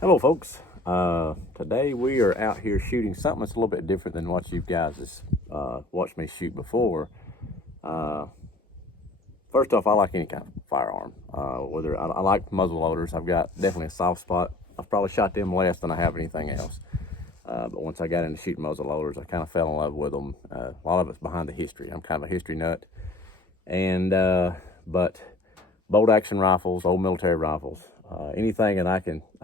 Hello, folks. Today we are out here shooting something that's a little bit different than what you guys has watched me shoot before. Uh, First off, I like any kind of firearm. Whether I like muzzle loaders, I've got definitely a soft spot. I've probably shot them less than I have anything else. But once I got into shooting muzzle loaders, I kind of fell in love with them. A lot of it's behind the history. I'm kind of a history nut, and but bolt action rifles, old military rifles, anything that I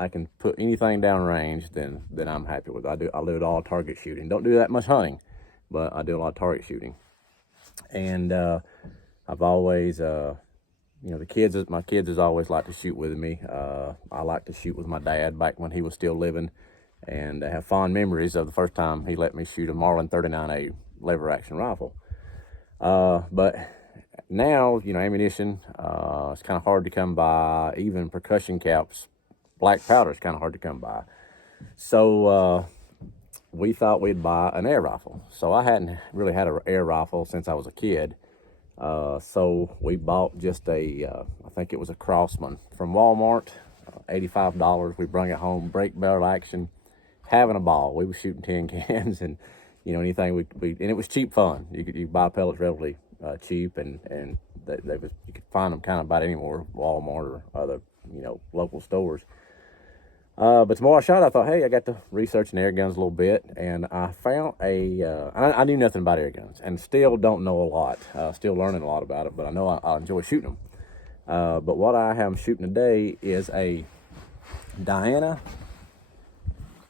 can put anything down range, then I'm happy with. I do it all target shooting. Don't do that much hunting, but I do a lot of target shooting. And I've always my kids has always liked to shoot with me. I like to shoot with my dad back when he was still living, and I have fond memories of the first time he let me shoot a Marlin 39A lever action rifle. But now, ammunition, it's kind of hard to come by. Even percussion caps, black powder is kind of hard to come by. So we thought we'd buy an air rifle. So I hadn't really had an air rifle since I was a kid. So we bought just I think it was a Crosman from Walmart, $85. We brought it home, brake barrel action, having a ball. We were shooting tin cans and, anything and it was cheap fun. You could buy pellets relatively cheap, and you could find them kind of about anywhere, Walmart or other, local stores. But the more I shot, I thought, hey, I got to researching air guns a little bit, and I found I knew nothing about air guns, and still don't know a lot. Still learning a lot about it, but I know I enjoy shooting them. But what I am shooting today is a Diana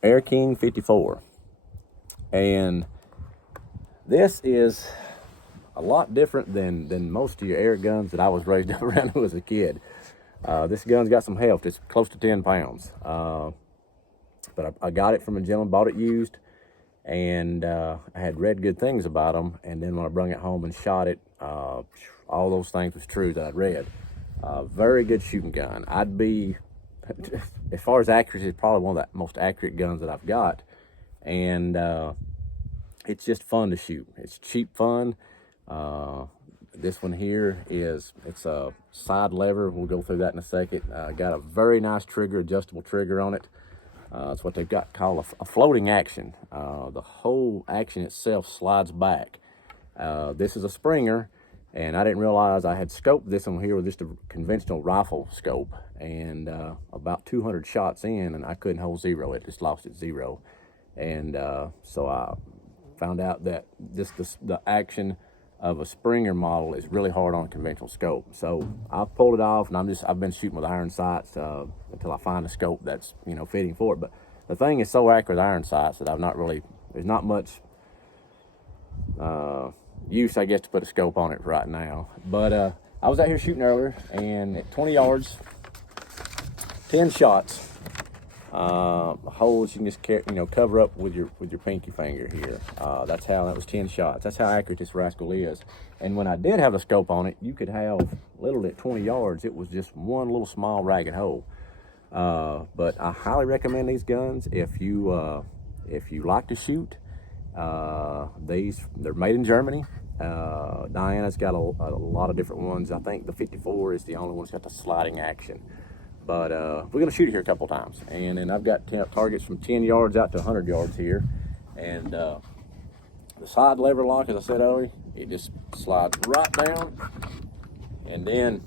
Air King 54, and this is a lot different than most of your air guns that I was raised up around as a kid. This gun's got some heft. It's close to 10 pounds. But I got it from a gentleman, bought it used, and I had read good things about them. And then when I brought it home and shot it, all those things was true that I'd read. Very good shooting gun. I'd be, as far as accuracy, it's probably one of the most accurate guns that I've got. And it's just fun to shoot. It's cheap fun. This one here it's a side lever. We'll go through that in a second. Got a very nice trigger, adjustable trigger on it. It's what they've got called a floating action. The whole action itself slides back. This is a Springer, and I didn't realize I had scoped this one here with just a conventional rifle scope, and about 200 shots in, and I couldn't hold zero. It just lost its zero. And so I found out that the action of a Springer model is really hard on a conventional scope. So I've pulled it off, and I've been shooting with iron sights until I find a scope that's fitting for it. But the thing is so accurate with iron sights that there's not much use, I guess, to put a scope on it right now. But I was out here shooting earlier, and at 20 yards, 10 shots. Holes you can just cover up with your pinky finger here. That was 10 shots. That's how accurate this rascal is. And when I did have a scope on it, you could have literally at 20 yards, it was just one little small ragged hole. But I highly recommend these guns if you like to shoot. They're made in Germany. Diana's got a lot of different ones. I think the 54 is the only one that's got the sliding action. But we're going to shoot it here a couple times. And then I've got targets from 10 yards out to 100 yards here. And the side lever lock, as I said earlier, it just slides right down. And then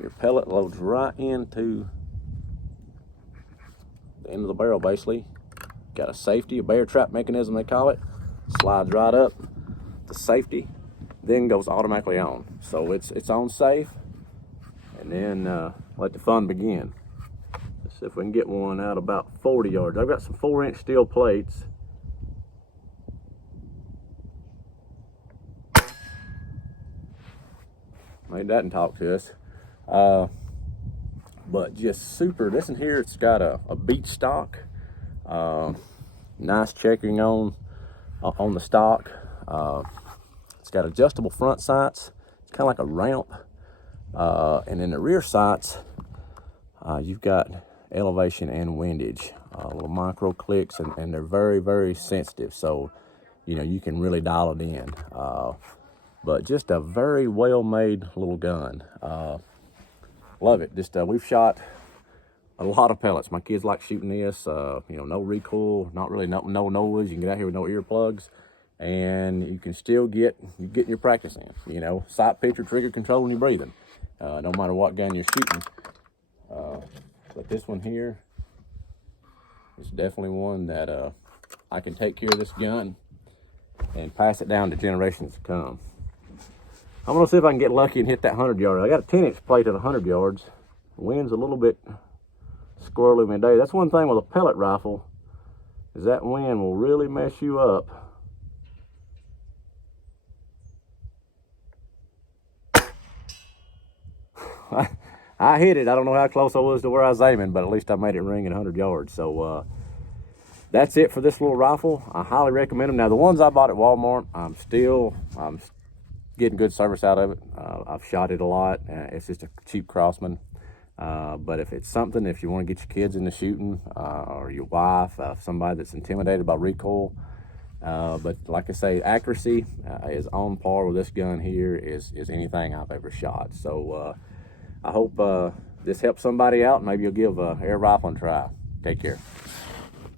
your pellet loads right into the end of the barrel, basically. Got a safety, a bear trap mechanism, they call it. Slides right up to safety, then goes automatically on. So it's on safe, and then let the fun begin. Let's see if we can get one out about 40 yards. I've got some 4-inch steel plates. Made that and talk to us. But just super. This in here, it's got a beach stock. Nice checkering on the stock. It's got adjustable front sights. It's kind of like a ramp. And in the rear sights, you've got elevation and windage, little micro clicks, and they're very, very sensitive. So, you can really dial it in. But just a very well-made little gun. love it. Just we've shot a lot of pellets. My kids like shooting this. You know, no recoil, not really no noise. You can get out here with no earplugs, and you can still get your practice in. You know, sight picture, trigger control when you're breathing. No matter what gun you're shooting. But this one here is definitely one that I can take care of this gun and pass it down to generations to come. I'm gonna see if I can get lucky and hit that 100 yard. I got a 10-inch plate at 100 yards. The wind's a little bit squirrely today. That's one thing with a pellet rifle, is that wind will really mess you up. I hit it. I don't know how close I was to where I was aiming, but at least I made it ring at 100 yards. So that's it for this little rifle. I highly recommend them. Now, the ones I bought at Walmart, I'm getting good service out of it. I've shot it a lot. It's just a cheap Crosman. But if it's something, if you want to get your kids into shooting, or your wife, somebody that's intimidated by recoil, but like I say, accuracy is on par with this gun here is anything I've ever shot. So I hope this helps somebody out. Maybe you'll give air rifling a try. Take care.